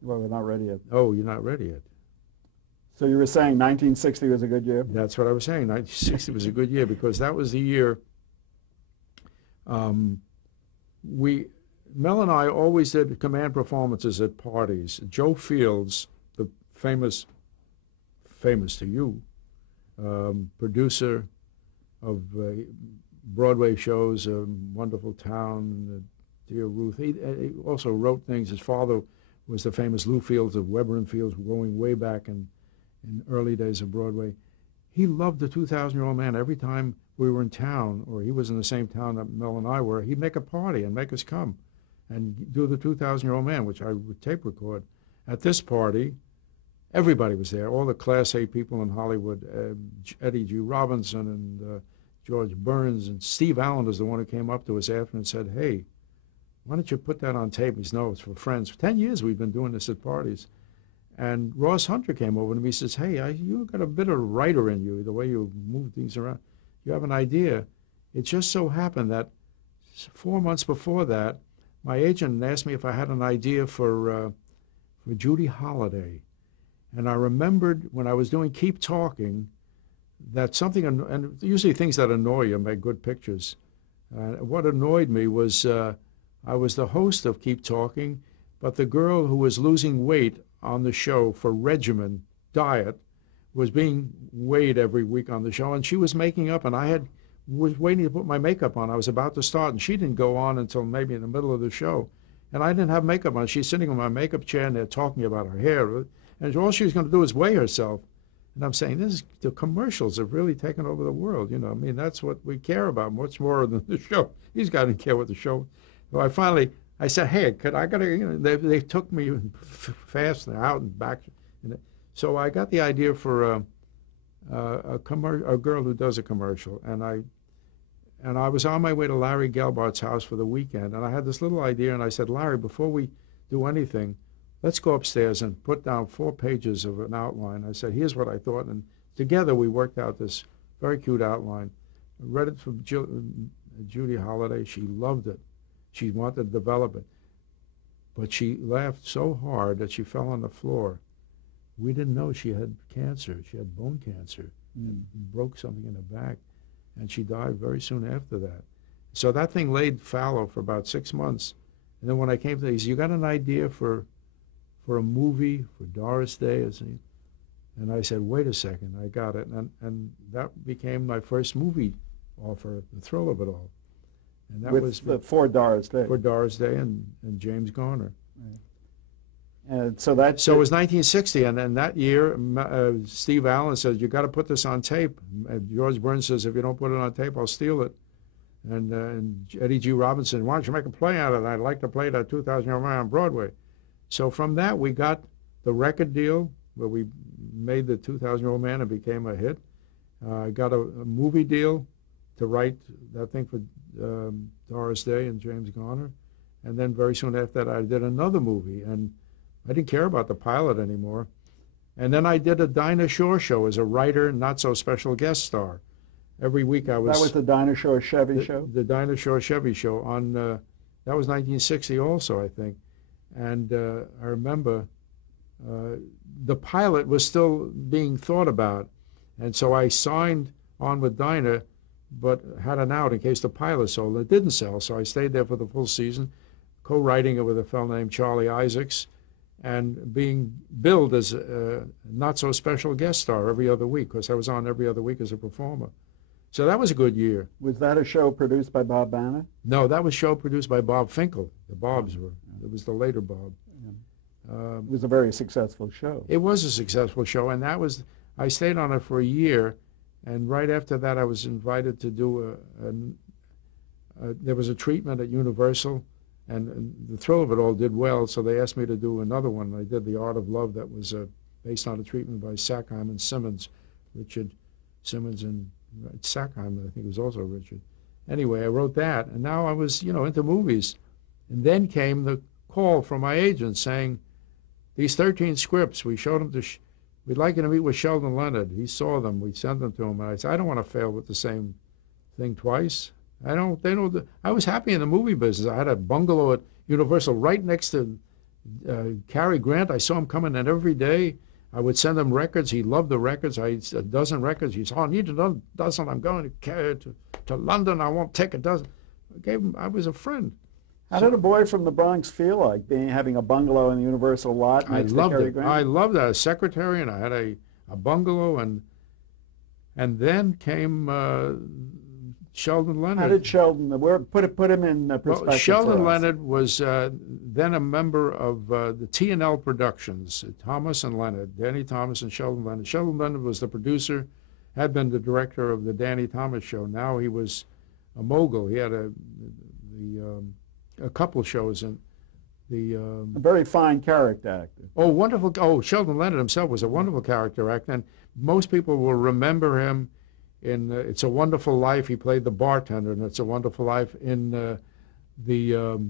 Well, we're not ready yet. Oh, you're not ready yet. So you were saying 1960 was a good year? That's what I was saying. 1960 was a good year because that was the year we, Mel and I always did command performances at parties. Joe Fields, the famous to you, producer of Broadway shows, Wonderful Town, Dear Ruth. He also wrote things. His father was the famous Lou Fields of Weber and Fields, going way back in early days of Broadway. He loved the 2,000-Year-Old Man. Every time we were in town, or he was in the same town that Mel and I were, he'd make a party and make us come and do the 2,000-Year-Old Man, which I would tape record. At this party, everybody was there, all the Class A people in Hollywood, Eddie G. Robinson and George Burns, and Steve Allen was the one who came up to us after and said, "Hey, why don't you put that on tape?" He said, "No, it's for friends." For 10 years we've been doing this at parties. And Ross Hunter came over to me and says, "Hey, you got a bit of writer in you, the way you move things around. You have an idea." It just so happened that 4 months before that, my agent asked me if I had an idea for Judy Holliday. And I remembered when I was doing Keep Talking that something, and usually things that annoy you make good pictures. What annoyed me was I was the host of Keep Talking, but the girl who was losing weight on the show for regimen diet was being weighed every week on the show, and she was making up, and was waiting to put my makeup on. I was about to start, and she didn't go on until maybe in the middle of the show, and I didn't have makeup on. She's sitting on my makeup chair, and they're talking about her hair, and all she was going to do is weigh herself. And I'm saying, the commercials have really taken over the world. I mean, that's what we care about much more than the show. These guys didn't care what the show. So I said, "Hey, I got to," they took me fast and out and back. So I got the idea for a girl who does a commercial. And I was on my way to Larry Gelbart's house for the weekend. And I had this little idea. And I said, "Larry, before we do anything, let's go upstairs and put down 4 pages of an outline." I said, "Here's what I thought." And together we worked out this very cute outline. I read it from Judy Holliday. She loved it. She wanted to develop it. But she laughed so hard that she fell on the floor. We didn't know she had cancer. She had bone cancer and broke something in her back. And she died very soon after that. So that thing laid fallow for about 6 months. And then when I came to it, he said, "You got an idea for a movie for Doris Day?" And I said, "Wait a second, I got it." And that became my first movie offer, The Thrill of It All. And that was for Doris Day. For Doris Day and James Garner. Right. And so it was 1960, and then that year, Steve Allen says, "You got to put this on tape." And George Burns says, "If you don't put it on tape, I'll steal it." And Eddie G. Robinson, "Why don't you make a play out of it? I'd like to play that 2,000-Year-Old Man on Broadway." So from that, we got the record deal where we made the 2,000-Year-Old Man and became a hit. I got a movie deal to write that thing for Doris Day and James Garner. And then very soon after that, I did another movie. And I didn't care about the pilot anymore. And then I did a Dinah Shore show as a writer, not so special guest star. Every week I was... That was the Dinah Shore Chevy show? The Dinah Shore Chevy show. That was 1960 also, I think. And I remember the pilot was still being thought about. And so I signed on with Dinah, but had an out in case the pilot sold. It didn't sell, so I stayed there for the full season, co-writing it with a fellow named Charlie Isaacs, and being billed as a not-so-special guest star every other week, because I was on every other week as a performer. So that was a good year. Was that a show produced by Bob Banner? No, that was a show produced by Bob Finkel. The Bobs were. It was the later Bob. Yeah. It was a very successful show. It was a successful show, and I stayed on it for a year, and right after that I was invited to do there was a treatment at Universal, and The Thrill of It All did well, so they asked me to do another one. I did The Art of Love that was based on a treatment by Sackheim and Simmons, Richard Simmons and Sackheim, I think it was also Richard. Anyway, I wrote that, and now I was, into movies. And then came the call from my agent saying, "These 13 scripts, we showed them we'd like you to meet with Sheldon Leonard." He saw them, we sent them to him, and I said, "I don't want to fail with the same thing twice. I was happy in the movie business. I had a bungalow at Universal right next to Cary Grant, I saw him coming in every day. I would send him records. He loved the records. A dozen records. He said, "Oh, I need another dozen. I'm going to London. I won't take a dozen." I was a friend. How did a boy from the Bronx feel like having a bungalow in the Universal lot next to Cary Grant? I loved that. I was secretary, and I had a bungalow, and then came Sheldon Leonard. How did Sheldon? Put him in perspective. Well, Sheldon Leonard was then a member of the T&L Productions. Thomas and Leonard, Danny Thomas and Sheldon Leonard. Sheldon Leonard was the producer, had been the director of the Danny Thomas Show. Now he was a mogul. He had a couple of shows in a very fine character actor. Oh, wonderful! Oh, Sheldon Leonard himself was a wonderful character actor, and most people will remember him in It's a Wonderful Life. He played the bartender in It's a Wonderful Life. In the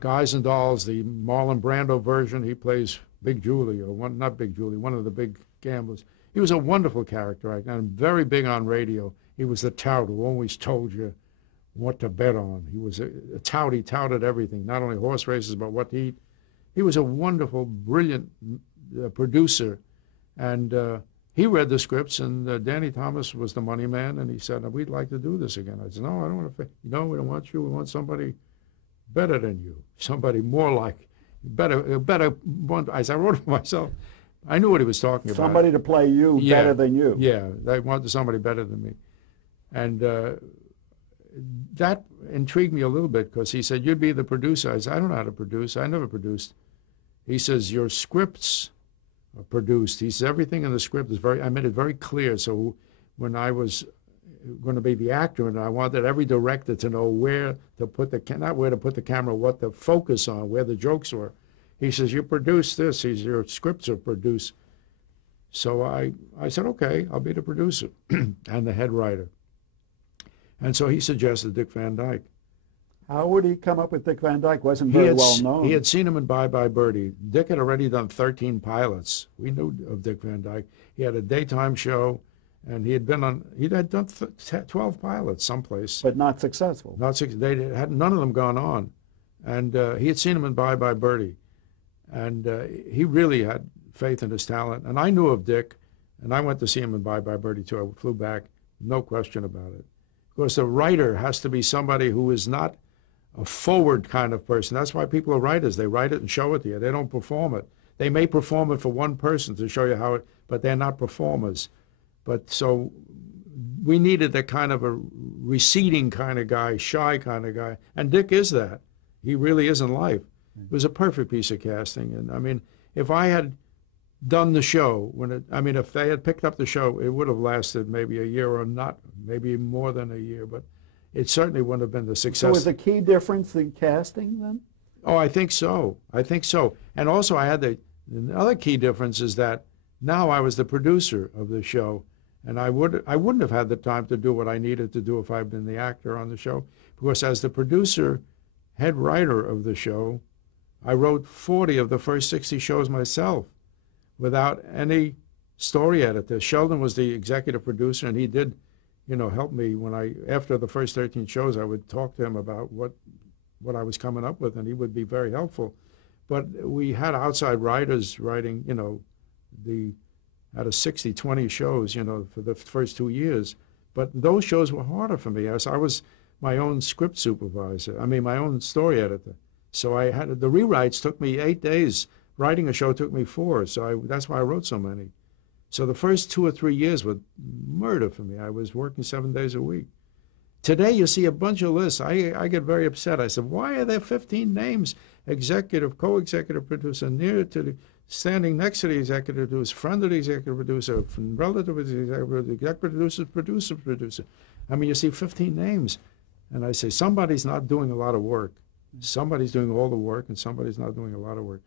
Guys and Dolls, the Marlon Brando version, he plays Big Julie, not Big Julie, one of the big gamblers. He was a wonderful character actor and very big on radio. He was the tout who always told you what to bet on. He was a tout. He touted everything, not only horse races, but what to eat. He was a wonderful, brilliant producer, and he read the scripts, and Danny Thomas was the money man, and he said, "We'd like to do this again." I said, "No, I don't want to. No, we don't want you. We want somebody better than you, somebody more like better one." I said, I wrote it myself. I knew what he was talking about. Somebody to play you better than you. Yeah, they wanted somebody better than me, and that intrigued me a little bit because he said, "You'd be the producer." I said, "I don't know how to produce. I never produced." He says, "Your scripts produced." He says everything in the script is I made it very clear. So when I was going to be the actor, and I wanted every director to know where to put not where to put the camera, what to focus on, where the jokes were. He says, "You produce this." He says, "Your scripts are produced." So I said, "Okay, I'll be the producer and the head writer." And so he suggested Dick Van Dyke. How would he come up with Dick Van Dyke? Wasn't very well known. He had seen him in Bye Bye Birdie. Dick had already done 13 pilots. We knew of Dick Van Dyke. He had a daytime show, and he had done 12 pilots someplace. But not successful. They had none of them gone on. And he had seen him in Bye Bye Birdie. And he really had faith in his talent. And I knew of Dick, and I went to see him in Bye Bye Birdie too. I flew back, no question about it. Of course, the writer has to be somebody who is not a forward kind of person. That's why people are writers. They write it and show it to you. They don't perform it. They may perform it for one person to show you how it, but they're not performers. But so we needed a kind of a receding kind of guy, shy kind of guy. And Dick is that. He really is in life. It was a perfect piece of casting. And I mean, if I had done the show, if they had picked up the show, it would have lasted maybe a year or not, maybe more than a year. But it certainly wouldn't have been the success. So was the key difference in casting then? Oh, I think so. And also I had another key difference is that now I was the producer of the show, and I wouldn't have had the time to do what I needed to do if I'd been the actor on the show, because as the producer, head writer of the show, I wrote 40 of the first 60 shows myself without any story editor. Sheldon was the executive producer, and he did help me after the first 13 shows, I would talk to him about what I was coming up with, and he would be very helpful. But we had outside writers writing, out of 60, 20 shows, for the first 2 years. But those shows were harder for me, as I was my own script supervisor, my own story editor. So the rewrites took me 8 days. Writing a show took me 4, so that's why I wrote so many. So the first 2 or 3 years were murder for me. I was working 7 days a week. Today you see a bunch of lists. I get very upset. I said, why are there 15 names? Executive, co-executive producer, standing next to the executive producer, friend of the executive producer, relative of the executive producer. You see 15 names. And I say, somebody's not doing a lot of work. Somebody's doing all the work, and somebody's not doing a lot of work.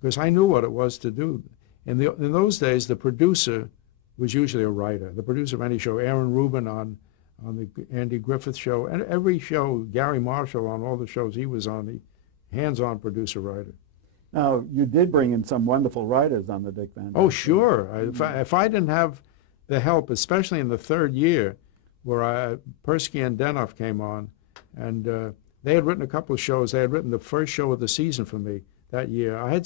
Because I knew what it was to do. In those days, the producer was usually a writer. The producer of any show, Aaron Rubin on the Andy Griffith Show, and every show, Gary Marshall on all the shows he was on, the hands-on producer-writer. Now, you did bring in some wonderful writers on the Dick Van Dyke. Oh, sure. If I didn't have the help, especially in the third year, where Persky and Denoff came on, and they had written a couple of shows. They had written the first show of the season for me. that year.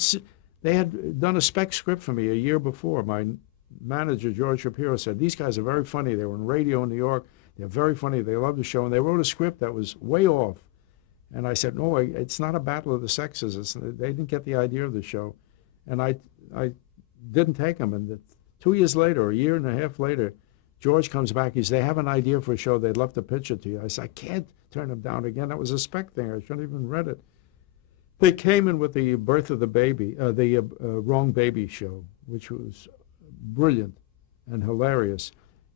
They had done a spec script for me a year before. My manager, George Shapiro, said, these guys are very funny. They were in radio in New York. They're very funny. They love the show. And they wrote a script that was way off. And I said, no, it's not a battle of the sexes. They didn't get the idea of the show. And I didn't take them. And 2 years later, a year and a half later, George comes back. He says, they have an idea for a show. They'd love to pitch it to you. I said, I can't turn them down again. That was a spec thing. I shouldn't even read it. They came in with the Birth of the Baby, the Wrong Baby show, which was brilliant and hilarious.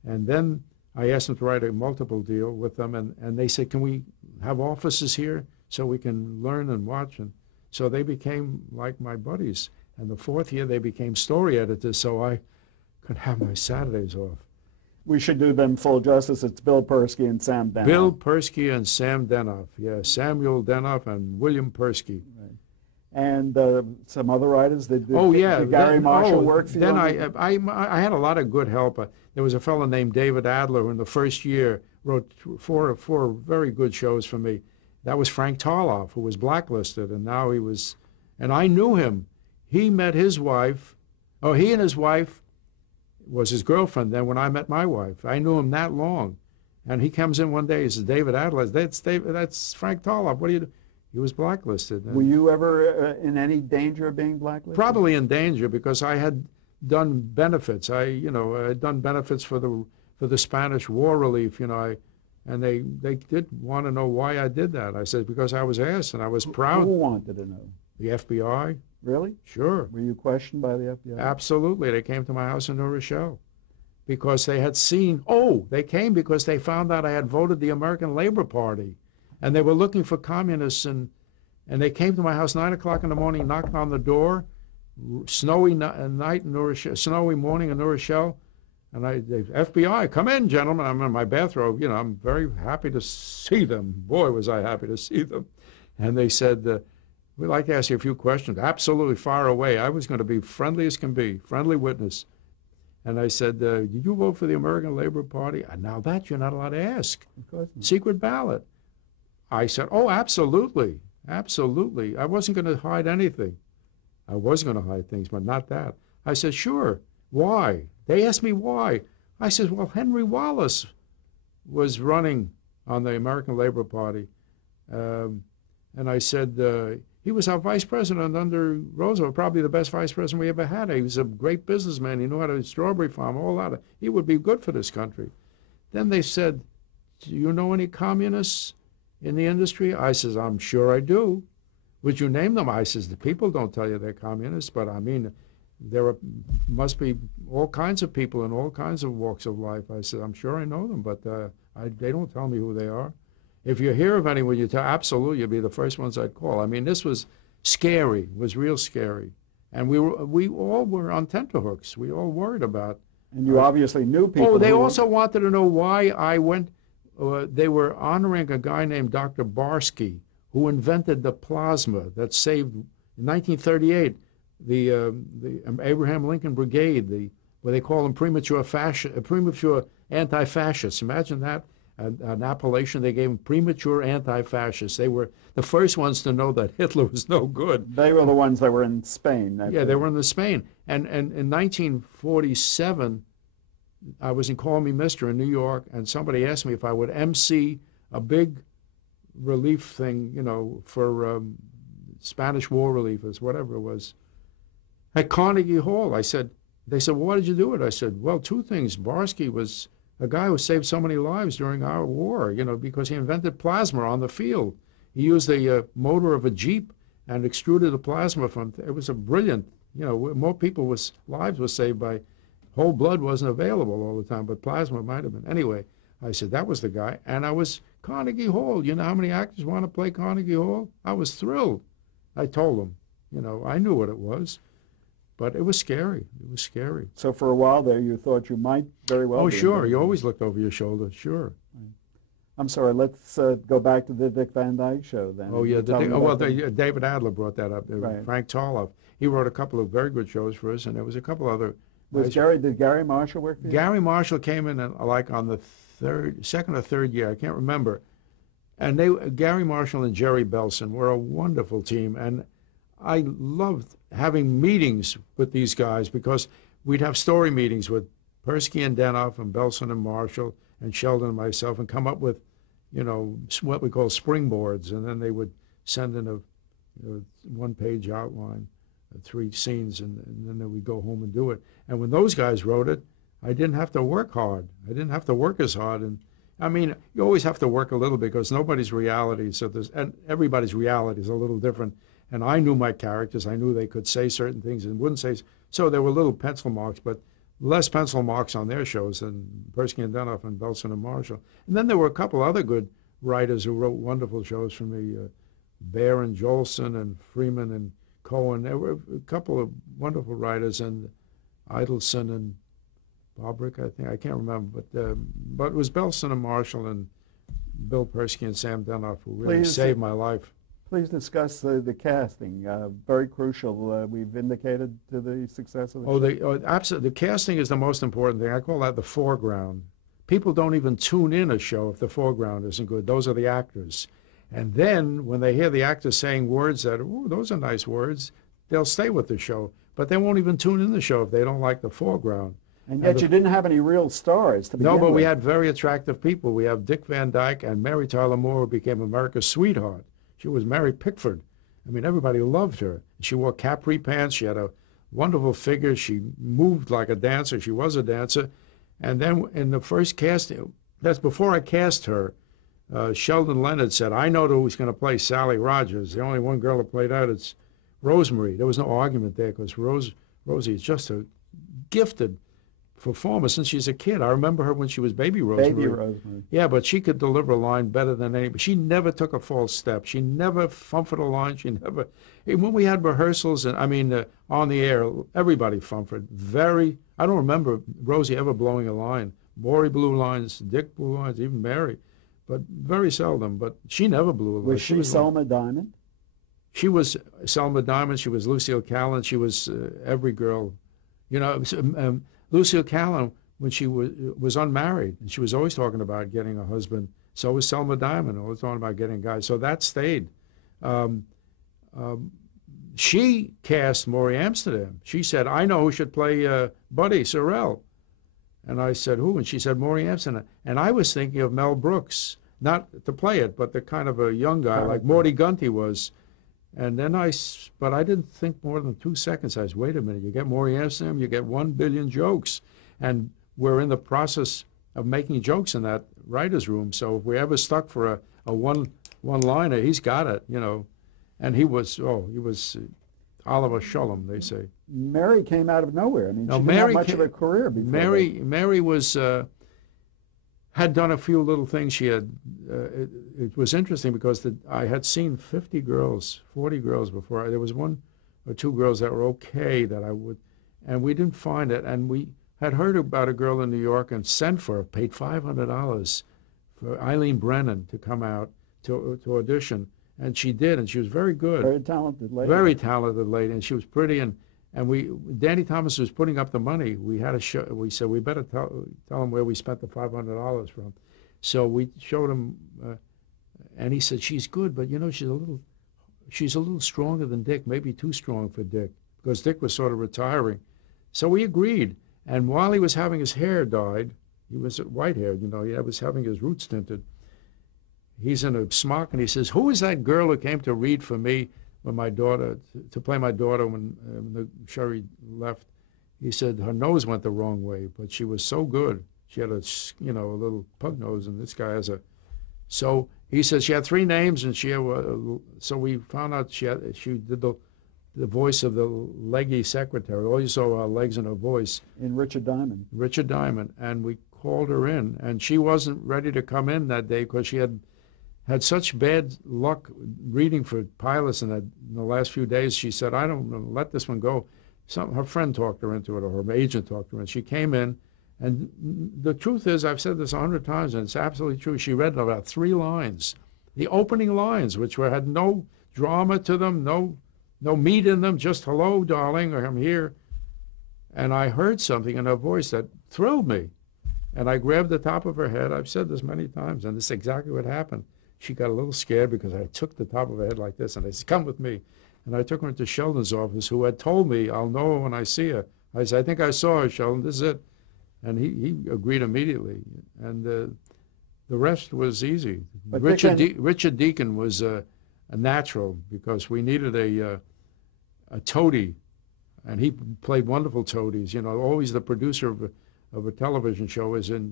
And then I asked them to write a multiple deal with them, and they said, can we have offices here so we can learn and watch? And so they became like my buddies. And the fourth year, they became story editors, so I could have my Saturdays off. We should do them full justice. It's Bill Persky and Sam Denoff. Bill Persky and Sam Denoff. Yeah, Samuel Denoff and William Persky. Right. And some other writers. Did Gary Marshall work for you? Then I had a lot of good help. There was a fellow named David Adler who in the first year wrote four very good shows for me. That was Frank Tarloff, who was blacklisted, and now he was, and I knew him. He met his wife, he and his wife was his girlfriend then when I met my wife. I knew him that long. And he comes in one day, he says, David Adler, that's Frank Tarloff, what do you do? He was blacklisted. Were you ever in any danger of being blacklisted? Probably in danger because I had done benefits. I had done benefits for the Spanish war relief, and they did want to know why I did that. I said, because I was asked and I was proud. Who wanted to know? The FBI. Really? Sure. Were you questioned by the FBI? Absolutely. They came to my house in New Rochelle because they had seen, they came because they found out I had voted the American Labor Party. And they were looking for communists, and they came to my house 9 o'clock in the morning, knocked on the door, snowy night in New Rochelle, snowy morning in New Rochelle, and the FBI, come in, gentlemen. I'm in my bathrobe. I'm very happy to see them. Boy, was I happy to see them. And they said, we'd like to ask you a few questions. Absolutely, far away. I was going to be friendly as can be, friendly witness. And I said, did you vote for the American Labor Party? Now that you're not allowed to ask. Of course not. Secret ballot. I said, absolutely, absolutely. I wasn't going to hide anything. I was going to hide things, but not that. I said, sure. Why? They asked me why. I said, well, Henry Wallace was running on the American Labor Party. And I said, he was our vice president under Roosevelt, probably the best vice president we ever had. He was a great businessman. He knew how to strawberry farm, all that. He would be good for this country. Then they said, do you know any communists in the industry? I says, I'm sure I do. Would you name them? I says, the people don't tell you they're communists, but I mean, must be all kinds of people in all kinds of walks of life. I said, I'm sure I know them, but they don't tell me who they are. If you hear of anyone, you tell, absolutely, you'd be the first ones I'd call. I mean, this was scary, it was real scary. And we all were on tenterhooks. We all worried about. And you obviously knew people. They also wanted to know why I went. They were honoring a guy named Dr. Barsky, who invented the plasma that saved, in 1938, the Abraham Lincoln Brigade, what they call them premature anti-fascists. Imagine that, an appellation they gave them, premature anti-fascists. They were the first ones to know that Hitler was no good. They were the ones that were in Spain. They were in Spain. And in 1947, I was in Call Me Mister in New York, and somebody asked me if I would MC a big relief thing, for Spanish war relievers, whatever it was, at Carnegie Hall. They said, well, why did you do it? I said, well, two things. Barsky was a guy who saved so many lives during our war, because he invented plasma on the field. He used the motor of a Jeep and extruded the plasma from, it was a brilliant, more people's lives were saved by, whole blood wasn't available all the time, but plasma might have been. Anyway, I said, that was the guy. And I was Carnegie Hall. You know how many actors want to play Carnegie Hall? I was thrilled. I told them, I knew what it was. But it was scary. It was scary. So for a while there, you thought you might very well be. Sure. You always looked over your shoulder. Sure. Right. I'm sorry. Let's go back to the Dick Van Dyke Show then. Oh, yeah. David Adler brought that up. Right. Frank Tarloff. He wrote a couple of very good shows for us, and there was a couple other. Did Gary Marshall work for you? Gary Marshall came in like on the second or third year. I can't remember. And Gary Marshall and Jerry Belson were a wonderful team. And I loved having meetings with these guys because we'd have story meetings with Persky and Denoff and Belson and Marshall and Sheldon and myself and come up with, what we call springboards. And then they would send in a one-page outline, 3 scenes, and then we'd go home and do it. And when those guys wrote it, I didn't have to work hard. I didn't have to work as hard. And I mean, you always have to work a little because nobody's reality, and everybody's reality is a little different. And I knew my characters. I knew they could say certain things and wouldn't say. So there were little pencil marks, but less pencil marks on their shows than Persky and Denoff and Belson and Marshall. And then there were a couple other good writers who wrote wonderful shows for me, Baer and Jolson and Freeman and Cohen. There were a couple of wonderful writers, and Idelson and Bobrick, I think. I can't remember, but it was Belson and Marshall and Bill Persky and Sam Denoff who really saved my life. Please discuss the casting. Very crucial. We've indicated to the success of the show. Absolutely. The casting is the most important thing. I call that the foreground. People don't even tune in a show if the foreground isn't good. Those are the actors. And then when they hear the actors saying words that, ooh, those are nice words, they'll stay with the show. But they won't even tune in the show if they don't like the foreground. And yet you didn't have any real stars to begin with. No, but we had very attractive people. We have Dick Van Dyke and Mary Tyler Moore, who became America's sweetheart. She was Mary Pickford. I mean, everybody loved her. She wore capri pants. She had a wonderful figure. She moved like a dancer. She was a dancer. And then in the first casting, that's before I cast her, Sheldon Leonard said, I know who's going to play Sally Rogers. The only one girl that played out is Rosemary. There was no argument there because Rosie is just a gifted performer since she's a kid. I remember her when she was baby Rosemary. Baby Rosemary. Yeah, but she could deliver a line better than anybody. She never took a false step. She never fumbled a line. She never. When we had rehearsals, and on the air, everybody fumbled. I don't remember Rosie ever blowing a line. Maury blew lines, Dick blew lines, even Mary, but very seldom. But she never blew a line. Was she Selma Diamond? She was Selma Diamond. She was Lucille Callan. She was every girl. Lucille Callan, when she was unmarried, and she was always talking about getting a husband. So was Selma Diamond, always talking about getting guys. So that stayed. She cast Maury Amsterdam. She said, I know who should play Buddy Sorrell. And I said, who? And she said, Maury Amsterdam. And I was thinking of Mel Brooks, not to play it, but the kind of a young guy like Morty Gunty was. And then but I didn't think more than 2 seconds. I said, wait a minute, you get Maury Amsterdam, you get 1 billion jokes. And we're in the process of making jokes in that writer's room. So if we ever stuck for a one-liner, he's got it, And he was Oliver Shullum, they say. Mary came out of nowhere. I mean, she didn't have much of a career before. Mary was had done a few little things. She had. It was interesting because I had seen 40 girls before. There was 1 or 2 girls that were okay that I would, and we didn't find it. And we had heard about a girl in New York and sent for her, paid $500 for Eileen Brennan to come out to audition. And she did, and she was very good. Very talented lady. Very talented lady, and she was pretty. And Danny Thomas was putting up the money. We had a show. We said we better tell him where we spent the $500 from. So we showed him, and he said she's good, but she's a little stronger than Dick, maybe too strong for Dick, because Dick was sort of retiring. So we agreed. And while he was having his hair dyed, he was white-haired, he was having his roots tinted. He's in a smock, and he says, who is that girl who came to read for me when my daughter, to play my daughter when Sherry left? He said her nose went the wrong way, but she was so good. She had a little pug nose, and this guy has a... So he says she had 3 names, and so we found out she did the voice of the leggy secretary. All you saw were her legs and her voice. In Richard Diamond. Richard Diamond, and we called her in, and she wasn't ready to come in that day because she had such bad luck reading for pilots in the last few days. She said, I don't know, let this one go. Her friend talked her into it, or her agent talked her in. She came in, and the truth is, I've said this 100 times, and it's absolutely true. She read about 3 lines, the opening lines, which had no drama to them, no meat in them, just hello, darling, or I'm here. And I heard something in her voice that thrilled me. And I grabbed the top of her head. I've said this many times, and this is exactly what happened. She got a little scared because I took the top of her head like this, and I said, come with me. And I took her into Sheldon's office, who had told me, I'll know her when I see her. I said, I think I saw her, Sheldon, this is it. And he agreed immediately. And the rest was easy. But Richard Deacon was a natural, because we needed a toady, and he played wonderful toadies. You know, always the producer of a television show is in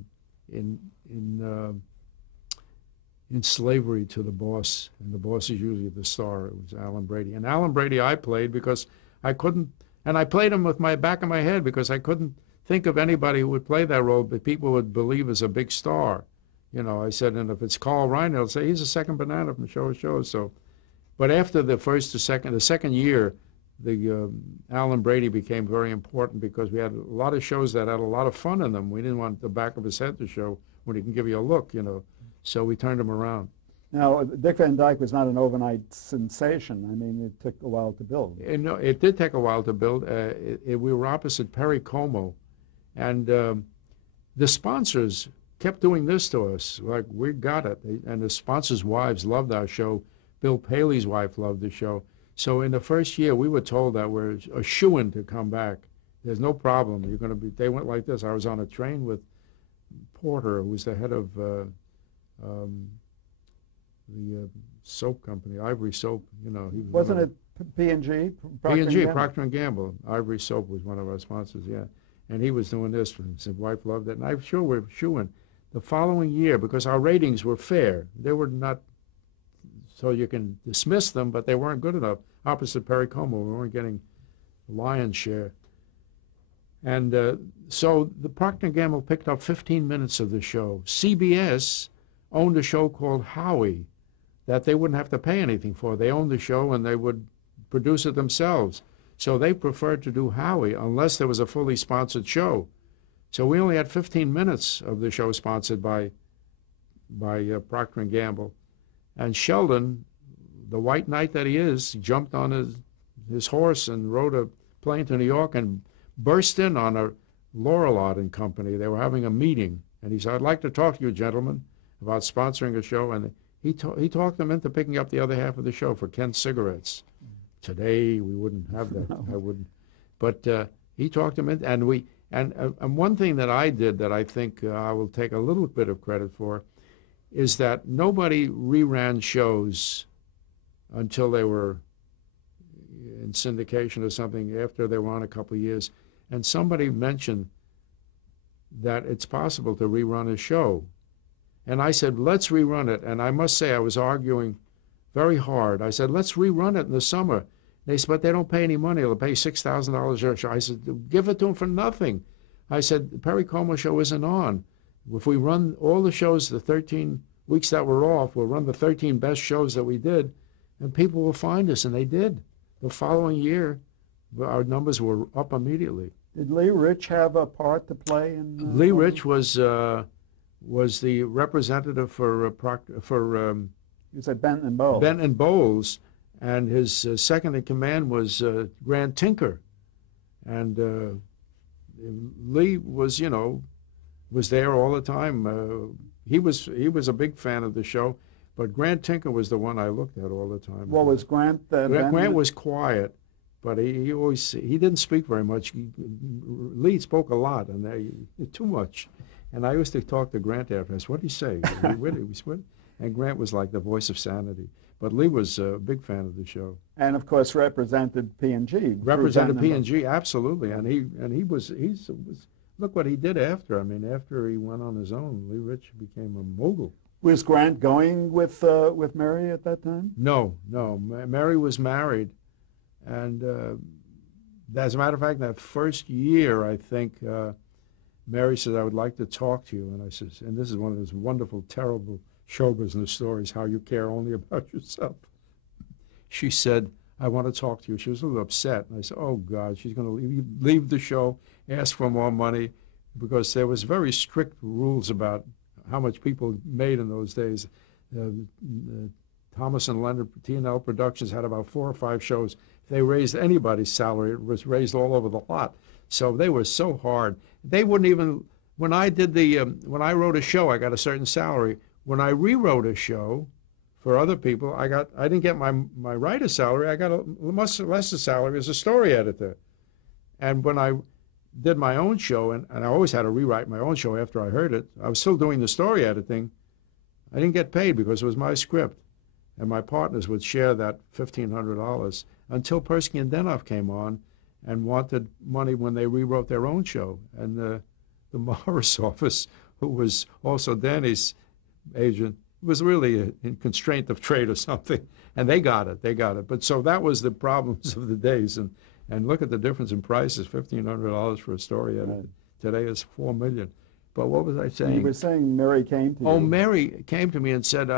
slavery to the boss, and the boss is usually the star. It was Alan Brady. And Alan Brady I played because I couldn't, and I played him with my back of my head because I couldn't think of anybody who would play that role, but people would believe is a big star. You know, I said, and if it's Carl Reiner, they'll say he's a second banana from show to show. So, but after the second year, the Alan Brady became very important because we had a lot of shows that had a lot of fun in them. We didn't want the back of his head to show when he can give you a look, you know. So we turned him around. Now, Dick Van Dyke was not an overnight sensation. I mean, it took a while to build. No, it did take a while to build. We were opposite Perry Como, and the sponsors kept doing this to us, like, we got it. And the sponsors' wives loved our show. Bill Paley's wife loved the show. So in the first year, we were told that we're a shoo-in to come back. There's no problem. You're going to be. They went like this. I was on a train with Porter, who was the head of the soap company, Ivory Soap. You know, he was. Wasn't it P&G? P&G, Procter and Gamble. Ivory Soap was one of our sponsors. Yeah, and he was doing this. And his wife loved it, and I'm sure we're shoo-in. The following year, because our ratings were fair, they were not. So you can dismiss them, but they weren't good enough. Opposite Perry Como, we weren't getting lion's share. And so the Procter & Gamble picked up 15 minutes of the show. CBS owned a show called Howie that they wouldn't have to pay anything for. They owned the show and they would produce it themselves. So they preferred to do Howie unless there was a fully sponsored show. So we only had 15 minutes of the show sponsored by Procter & Gamble. And Sheldon, the white knight that he is, jumped on his horse and rode a plane to New York and burst in on a Lorillard and Company. They were having a meeting, and he said, I'd like to talk to you, gentlemen, about sponsoring a show. And he talked them into picking up the other half of the show for Kent cigarettes. Today, we wouldn't have that. No. I wouldn't. But he talked them in, and one thing that I did that I think I will take a little bit of credit for is that nobody reran shows until they were in syndication or something, after they were on a couple of years. And somebody mentioned that it's possible to rerun a show. And I said, let's rerun it. And I must say, I was arguing very hard. I said, let's rerun it in the summer. They said, but they don't pay any money. They'll pay $6,000 a show. I said, give it to them for nothing. I said, the Perry Como show isn't on. If we run all the shows, the 13 weeks that we're off, we'll run the 13 best shows that we did, and people will find us, and they did. The following year, our numbers were up immediately. Did Lee Rich have a part to play in? Lee Rich was the representative for you said Benton and Bowles. Benton and Bowles, and his second in command was Grant Tinker, and Lee was, you know, was there all the time. He was a big fan of the show, but Grant Tinker was the one I looked at all the time. What was Grant? Grant was quiet, but he didn't speak very much. Lee spoke a lot, and too much. And I used to talk to Grant after. I said, "What did he say? And Grant was like the voice of sanity. But Lee was a big fan of the show. And of course represented P&G. Represented P&G, absolutely. And he was look what he did after. I mean, after he went on his own, Lee Rich became a mogul. Was Grant going with Mary at that time? No. Mary was married, and as a matter of fact, that first year, I think Mary said, "I would like to talk to you," and I said, and this is one of those wonderful, terrible show business stories, how you care only about yourself. She said, "I want to talk to you." She was a little upset, and I said, "Oh God, she's going to leave the show, ask for more money," because there was very strict rules about how much people made in those days. Thomas and Leonard T&L Productions had about 4 or 5 shows. If they raised anybody's salary, it was raised all over the lot. So they were so hard. They wouldn't even, when I did when I wrote a show, I got a certain salary. When I rewrote a show for other people. I didn't get my writer's salary. I got a much less salary as a story editor. And when I did my own show, and I always had to rewrite my own show after I heard it, I was still doing the story editing. I didn't get paid because it was my script. And my partners would share that $1,500 until Persky and Denoff came on and wanted money when they rewrote their own show. And the Morris office, who was also Danny's agent, was really in constraint of trade or something. And they got it. But so that was the problems of the days. And look at the difference in prices, $1,500 for a story editor. Right. Today is $4 million. But what was I saying? You were saying Mary came to you. Oh, Mary came to me and said,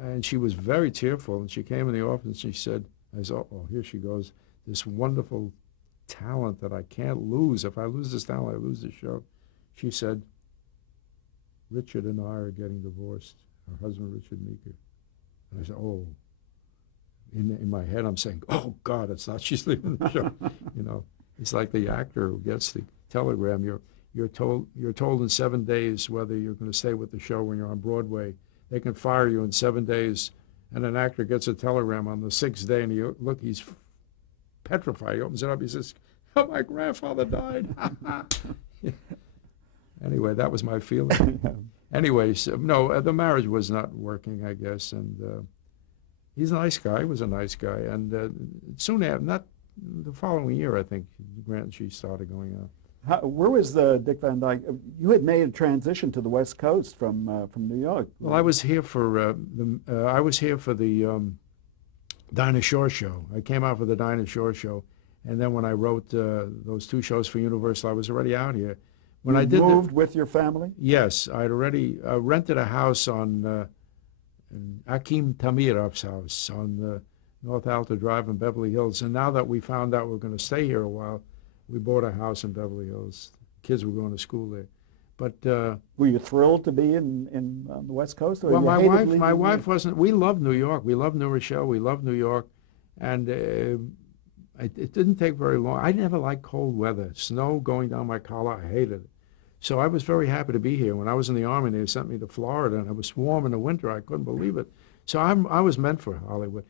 and she was very tearful, and she came in the office and she said, I said, oh, here she goes, this wonderful talent that I can't lose. If I lose this talent, I lose the show. She said, Richard and I are getting divorced, her husband, Richard Meeker. And I said, oh. In my head, I'm saying, oh, God, it's not, she's leaving the show. You know, it's like the actor who gets the telegram. You're told in 7 days whether you're going to stay with the show when you're on Broadway. They can fire you in 7 days, and an actor gets a telegram on the 6th day, and he's petrified. He opens it up, he says, oh, my grandfather died. Anyway, that was my feeling. Anyway, so, no, the marriage was not working, I guess, and he's a nice guy. He was a nice guy, and soon after, not the following year, I think, Grant and she started going out. Where was Dick Van Dyke? You had made a transition to the West Coast from New York. Well, I was here for the Dinah Shore show. I came out for the Dinah Shore show, and then when I wrote those 2 shows for Universal, I was already out here. When I did moved with your family? Yes, I'd already rented a house on Akim Tamirov's house on North Alta Drive in Beverly Hills. And now that we found out we were going to stay here a while, we bought a house in Beverly Hills. Kids were going to school there. But were you thrilled to be on the West Coast? Or well, my wife wasn't. We loved New York. We loved New Rochelle. We loved New York, and it didn't take very long. I never liked cold weather. Snow going down my collar, I hated it. So I was very happy to be here. When I was in the Army, they sent me to Florida, and it was warm in the winter. I couldn't believe it. So I was meant for Hollywood.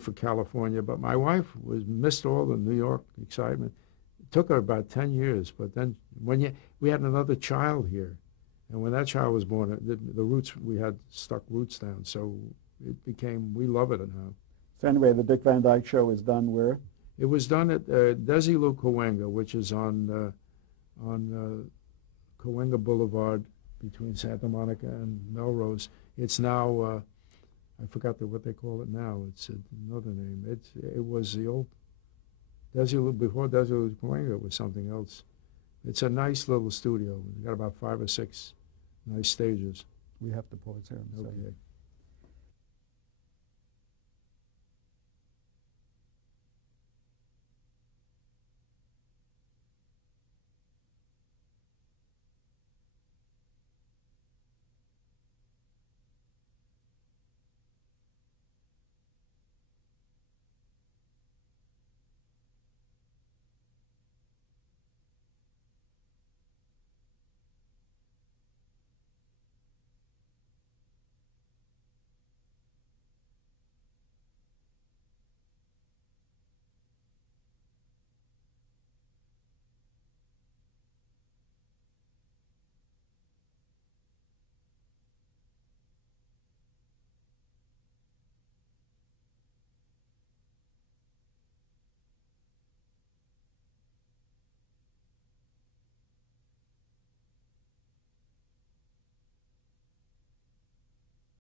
For California. But my wife missed all the New York excitement. It took her about 10 years. But then we had another child here. And when that child was born, the roots, we had stuck roots down. So it became, we love it now. So anyway, the Dick Van Dyke Show is done where? It was done at Desilu Cahuenga, which is on Cahuenga Boulevard between Santa Monica and Melrose. It's now, I forgot what they call it now. It's another name. It was the old Desilu, before Desilu Cahuenga, it was something else. It's a nice little studio. We've got about 5 or 6 nice stages. We have to pause here. Okay.